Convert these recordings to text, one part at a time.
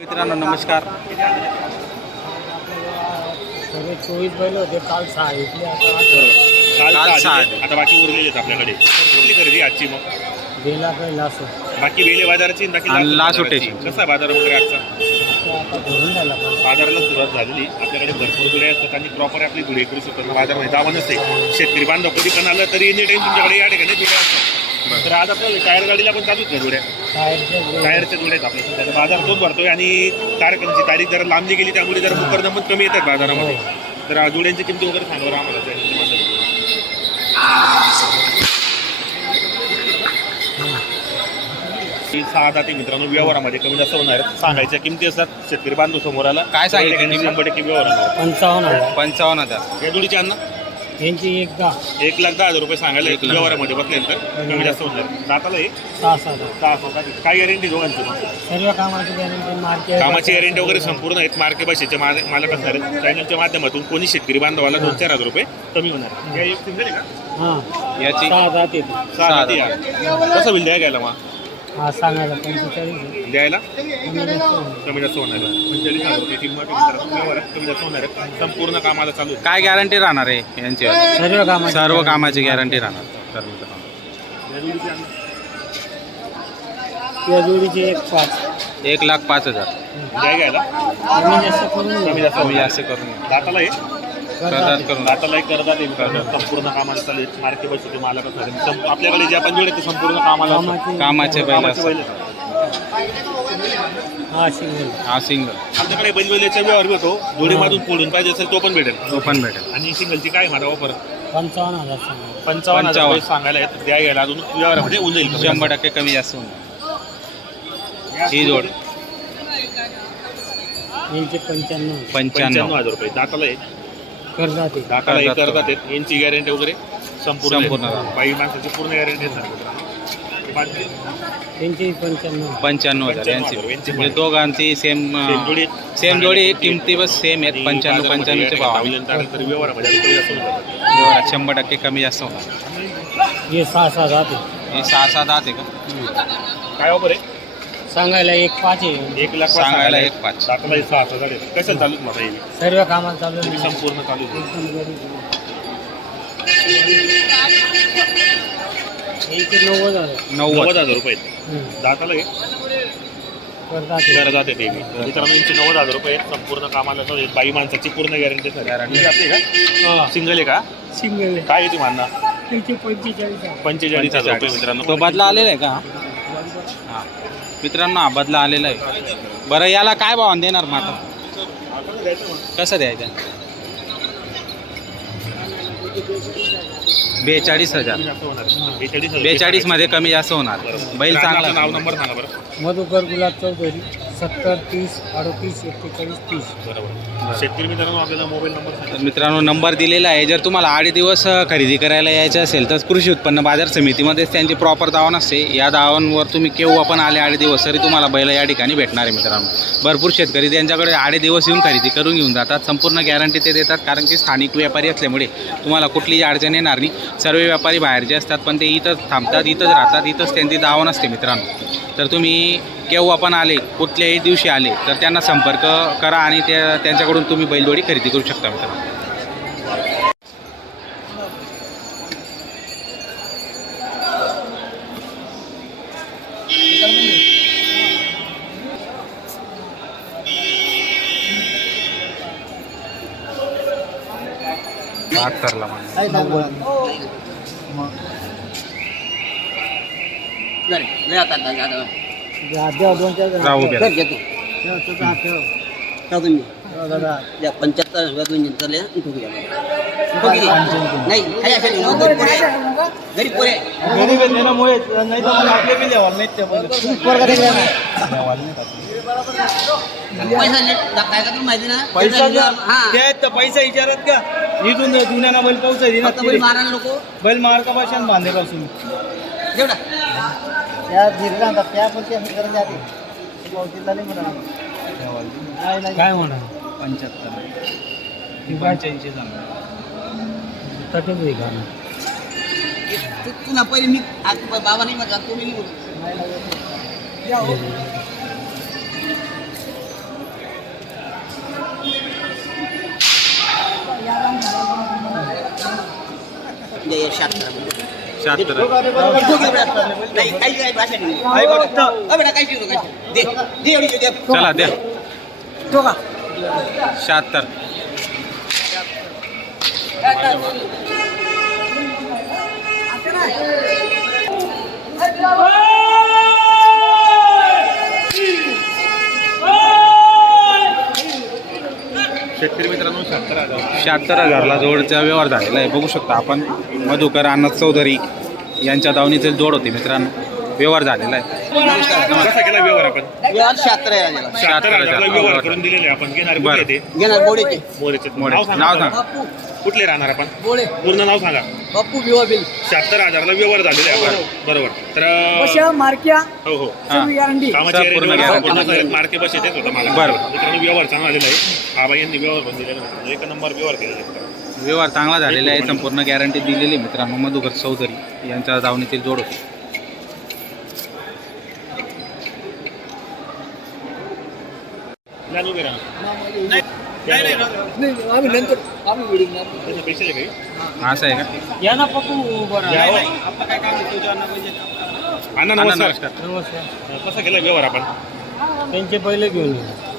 मित्रांनो नमस्कार. सगळे 24 बैल होते, काल 6 इथले काल सहा आता बाकी उरलेले आहेत आपल्याकडे. कुठली खरेदी आजची मग? गेला पहिला असं बाकी वेले बाजाराची आणि बाकी आणि लासूर लासुटेची. बाजाराची. कसा बाजार वगैरे आजचा? आता भरून राहिला पण बाजाराला सुरुवात झालेली. आपल्याकडे भरपूर जुडे असतात आणि प्रॉपर आपली जुडे करू शकतो. बाजारमध्ये दावा नसते. शेतकरी बांधव कधी पण आलं तरी एनी टाइम तुमच्याकडे या ठिकाणी जुडे असतात. तर आज आपल्याला टायर गाडीला पण चालूच नाही जुड्या. टायरच्या जुड्या आहेत आपल्या सध्या. बाजार तोच भरतोय आणि कार्यक्रमाची तारीख जरा लांबली गेली त्यामुळे जरा मुकरदम पण कमी येतात बाजारामध्ये. तर जुड्यांची किमती वगैरे सांगा आम्हाला. ही 6 जाती मित्रांनो व्यवहारामध्ये कमी जास्त होणार आहेत. सांगायच्या किमती असतात शेतकरी बांधव समोर आला काय सांगितलं? 100% व्यवहार होणार. 55,000 55,000. या जोडीची अन्न यांची एकदा 1,10,000 रुपये सांगायला एक लाख. व्यवहारामध्ये बसले तर कमी जास्त होणार. दाताला हे 6,000 काय गॅरंटी दोघांची? सर्व कामाची गॅरंटी मार्केट कामाची गॅरंटी वगैरे संपूर्ण आहेत. मार्के भाषेचे मालक असणार आहेत. चॅनलच्या माध्यमातून कोणी शेतकरी बांधवाला 2-4,000 रुपये कमी होणार. या एक सिंगल आहे का? हां याची 6 जाते 6 जाती आहे. कसं होईल द्या घ्यायला मग? हा सांगायला 45 द्यायला कमी जास्त होईल. कमी जास्त होणार आहे. 45,000 रुपये किंमत व्यवहारात कमी जास्त होणार आहे. संपूर्ण कामाला चालू आहे. काय गॅरंटी राहणार आहे यांची? सर्व कामाची सर्व कामाची गॅरंटी राहणार. तर मित्रांनो या जोडीची अन्न त्या जोडीचे 1,05,000 1,05,000. द्या घ्यायला कमी जास्त करून कमी घेऊ. जास्त कमी होणार. जास्त करून दाताला हे करतात करून दाताला एक करतात हे मित्रांनो. संपूर्ण कामाला चालू आहे. मार्के भाषेचे मालक असणार आहेत. आपल्याकडे जे आपण जोडे ते संपूर्ण कामाला असतात. कामाचे बैल कामाचे असतात. बैल आहेत. हा सिंगल हा सिंगल आमच्याकडे बैलवेल्याचा व्यवहार बी होतो. जोडीमधून फोडून पाहिजे असेल तो पण भेटेल. तो पण भेटेल. आणि सिंगलची काय माझा ऑफर 55,000 सांगा 55,000 रुपये सांगायला आहेत. द्या घ्यायला अजून व्यवहारामध्ये होऊन जाईल. 100% कमी जास्त होणार. ही जोड यांचे 95 95,000 रुपये. दाताला आहे. करदाते दाताला एक करतात. करतात आहेत. यांची गॅरंटी वगैरे संपूर्ण संपूर्ण. आहे. बाई माणसाची पूर्ण गॅरंटी आहे. त्यांचे 95 95,000 यांची. यांची म्हणजे दोघांची सेम सेम जोडी किमती बस सेम आहेत. 95-95 चे भाव आम्ही त्यानंतर व्यवहारामध्ये कमी जास्त होऊन जातात. व्यवहारात 100% कमी जास्त होणार. हे 6 जाते हे 6-7 आहे का? काय ऑफर आहे? सांगायला 1,05,000 आहे. 1,00,000 सांगायला 1,05,000. दाताला 6,000 आहे. कशाला चालू माझा येईल सर्व कामाला चालू आहे. संपूर्ण चालू आहे. एकदम गरीब आहे. यांचे 90,000 आहे. 90,000 रुपये आहेत. दाताला हे करदाते करतात ते मी. मित्रांनो यांचे 90,000 रुपये आहेत. संपूर्ण कामाला चालू आहे. बाई माणसाची पूर्ण गॅरंटी सर. Guarantee. आपली का हा सिंगल आहे का? सिंगल आहे. काय आहे ती मानना? त्यांचे 45 आहे. 45,000 रुपये मित्रांनो. तो बदला आलेला आहे का? हा मित्रांनो हा बदला आलेला आहे. बरं याला काय भावाने देणार मग आता? कसं द्यायचं? 42,000. 42 मध्ये कमी जास्त होणार. बैल चांगला नाव नंबर सांगा बरं. मधुकर गुलाब चौधरी 70 30 38 41 30. बरोबर. शेतकरी मित्रांनो आपल्याला मोबाईल नंबर सांगा. तर मित्रांनो नंबर दिलेला आहे. जर तुम्हाला 8 दिवस खरेदी करायला यायचं असेल तर कृषी उत्पन्न बाजार समितीमध्येच त्यांची प्रॉपर दावण असते. या दावणवर तुम्ही केव्हा पण आले 8 दिवस तरी तुम्हाला बैल या ठिकाणी भेटणार आहे मित्रांनो. भरपूर शेतकरी त्यांच्याकडे 8 दिवस येऊन खरेदी करून घेऊन जातात. संपूर्ण गॅरंटी ते देतात कारण की स्थानिक व्यापारी असल्यामुळे तुम्हाला कुठलीही अडचण येणार नाही. सर्व व्यापारी बाहेरचे असतात पण ते इथंच थांबतात, इथंच राहतात, इथंच त्यांची दावण असते मित्रांनो. तर तुम्ही केव्हा पण आले कुठल्याही दिवशी आले तर त्यांना संपर्क करा आणि त्यांच्याकडून तुम्ही बैलजोडी खरेदी करू शकता मित्रांनो. बहात्तरला द्या 2-4 जाऊ द्या. 75 नाही गरीब पोरे नाही तर मग आपले बी द्यावा नाहीत काय का तुला माहिती ना पैसा पैसा विचारत का इथून जुन्याना बैल पोहोचायची ना फक्त बैल मारायला नको बैल मार्का पासून बांधेपासून जेवढा त्या जिल्हा त्या पण ते असं करत जाते काय म्हणा 75 तटच का पुन्हा पहिले मी बाबा नाही माझा तुम्ही देऊ 76. 76. नाही काही भाषा नाही बेटा काही शिकतो काय दे एवढी दे चला द्या 76. शेतकरी मित्रांनो 76,000. 76,000ला जोडचा व्यवहार झालेला आहे. बघू शकता आपण मधुकर अण्णा चौधरी यांच्या दावणीचे जोड होते मित्रांनो. व्यवहार झालेला आहे. कसा केला व्यवहार आपण? 76 आहे राजाला 76,000ला व्यवहार करून दिलेले आपण. घेणार बरं. कुठले ते? घेणार बोडेचे मोरेचे. मोरे. नाव सांगा. नाव सांगा. बाप्पू कुठले राहणार आपण? बोळे पूर्ण नाव सांगा. बाप्पू विवा बिल 76,000ला व्यवहार झालेले आहे आपण. बरोबर. तर मार्किया हो हो हां. गॅरंटी कामाची पूर्ण guarantee guarantee. पूर्ण सगळ्यात मार्के बस येतेच होतं मला. बरं. मित्रांनो व्यवहार चांगला झालेला आहे. आबा यांनी व्यवहार पण दिलेला मित्रांनो. एक नंबर व्यवहार केलेला आहे मित्रांनो. व्यवहार चांगला झालेला आहे. संपूर्ण गॅरंटी दिलेली मित्रांनो. मधुकर चौधरी यांच्या दावणीतील जोड होते. लालू गेला. आम्ही नंतर आम्ही व्हिडिओ त्याचे पैसे आहे काही? असं आहे का? या ना पप्पू या हो. अण्णा अण्णा, नमस्कार. नमस्कार. नमस्कार कसा केला व्यवहार आपण? त्यांचे पहिले घेऊन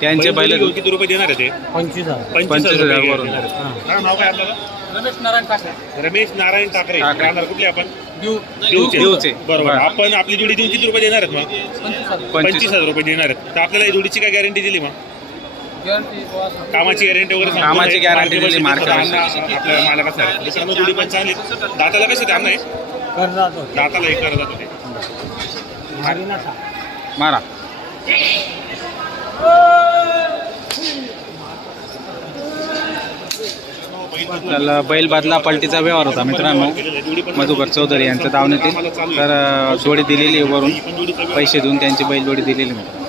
त्यांचे बैल बैल घेऊन किती रुपये देणार आहे ते? 25,000 25,000 रुपये वरून. देणार आहे. काय नाव काय आपल्याला? रमेश नारायण टाकले रमेश नारायण ठाकरे. ठाकरे. राहणार कुठले आपण? देऊचे. बरोबर. बरं. आपण आपली जोडी देऊन किती रुपये देणार आहेत मग? 25,000 रुपये देणार आहेत. तर आपल्याला या जोडीची काय गॅरंटी दिली मग? कामाची गॅरंटी वगैरे संपूर्ण कामाची आहे. guarantee दिली, मार्केट market बस आपल्या मालकाचं आहे. मित्रांनो जोडी पण चांगली. दाताला कसे काम नाही? दाताला एक करत होते. मारा. त्याला बैल बदला पलटीचा व्यवहार होता मित्रांनो. मधुकर चौधरी यांच्या दावणीतील. तर जोडी दिलेली आहे वरून. पैसे देऊन त्यांची बैल जोडी दिलेली मित्रांनो.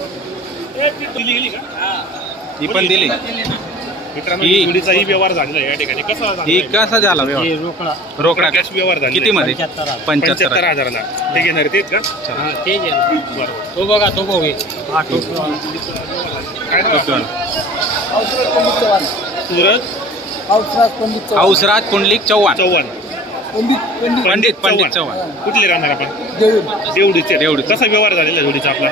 दिली का? ही पण दिली. मित्रांनो ही- जोडीचाही व्यवहार झालेला आहे या ठिकाणी. कसा झाला? ही कसा झाला व्यवहार? रोकडा रोकडा कॅश व्यवहार झाला. किती मध्ये? 75. 75,000ला ते घेणार तेच का? ते बरोबर. तो बघा तो बघू हा तो काय नाव आपलं? सूरज हौसराज पुंडलिक चव्हाण. चव्हाण. पंडित चव्हाण. कुठले राहणार आपण? देवडीचे. देवडी. कसा व्यवहार झालेला जोडीचा आपला?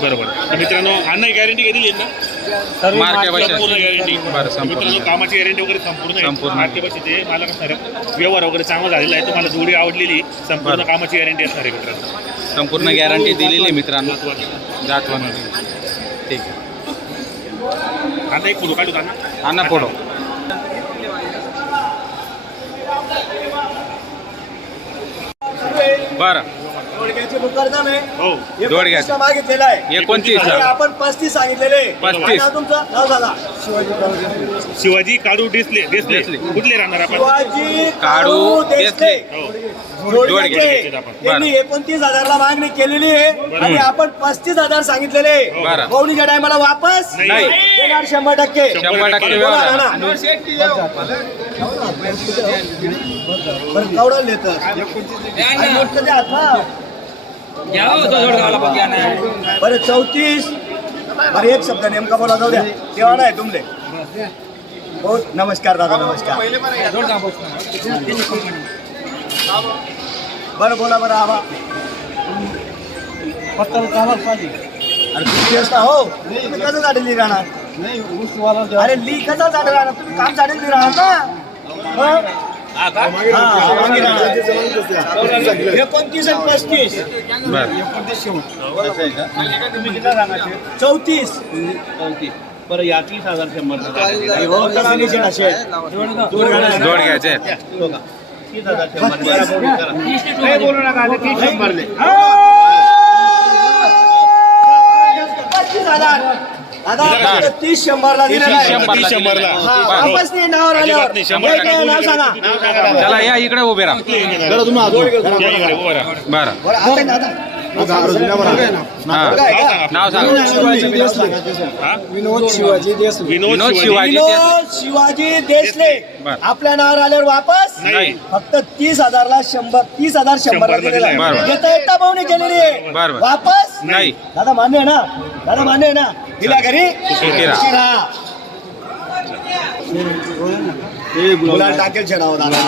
बरोबर. तर मित्रांनो अण्णा गॅरंटी काय दिली आहे ना? मार्के बस. संपूर्ण गॅरंटी. बरं, संपूर्ण. मित्रांनो कामाची गॅरंटी वगैरे संपूर्ण आहे. संपूर्ण. मार्के बसीचे मला कसं आहे, व्यवहार वगैरे चांगला झालेला आहे. तुम्हाला जोडी आवडलेली संपूर्ण बरं. कामाची गॅरंटी असणार आहे मित्रांनो. संपूर्ण गॅरंटी दिलेली आहे मित्रांनो. जातवन. ठीक आहे. आता एक फोटो काढू का ना? अण्णा फोडो. बरं. मुकरदम आहे हो. जोड घ्या. मागितलेला आहे 29. आणि आपण 35 सांगितलेले 35. काय नाव तुमचं नाव सांगा शिवाजी काळू देसले. देसले. कुठले राहणार आपण? शिवाजी काळू देसले. हो. जोडग्याचे. जोडग्याचे आपण. त्यांनी 29,000ला मागणी केलेली आहे आणि आपण 35,000 सांगितलेले बरं. पौनीच्या टायमाला वापस नाही. देणार 100%. 100% बोला व्यवहार. ना. बरं, केवढं लेतं? आणि मोठं द्या हात. बरं 34. बरं एक शब्द नेमका बोला जाऊ द्या. तेव्हा नाही तुमले हो. नमस्कार दादा नमस्कार. बरं बोला बरं आबा. अरे तुम्ही असता हो. तुम्ही कसं झालेली राहणार? अरे ली कसं झालं राहणार? तुम्ही काम झालेली राहणार ना. हं? हा, मागे राहणार. 29 आणि 35. बरं. 34. बरं या 30,000 100 हो, कसं निश्चित असेल? जोड घ्यायचे आहेत. 30 100ला दिलेला आहे. 30 ला. हा, बरं. वापस नाही नावावर आल्यावर. अजिबात नाही, 100 नाही, नाव सांगा. चला या इकडे उभे राहा. बरं. बरं, आता आहे ना, आता. हा. नाव सांगा. विनोद शिवाजी विनोद शिवाजी. विनोद शिवाजी देसले. बरं. आपल्या नावावर आल्यावर वापस नाही. फक्त 30,000ला 30,000 100ला दिलेला आहे. बरं. घेता येता भाऊने केलेली आहे. बरं. वापस नाही. दादा मान्य आहे ना? दादा मान्य आहे ना? दिल्या घरी सुखी राहा. सुखी राहा. मुलाला टाकेल छेडावं दादा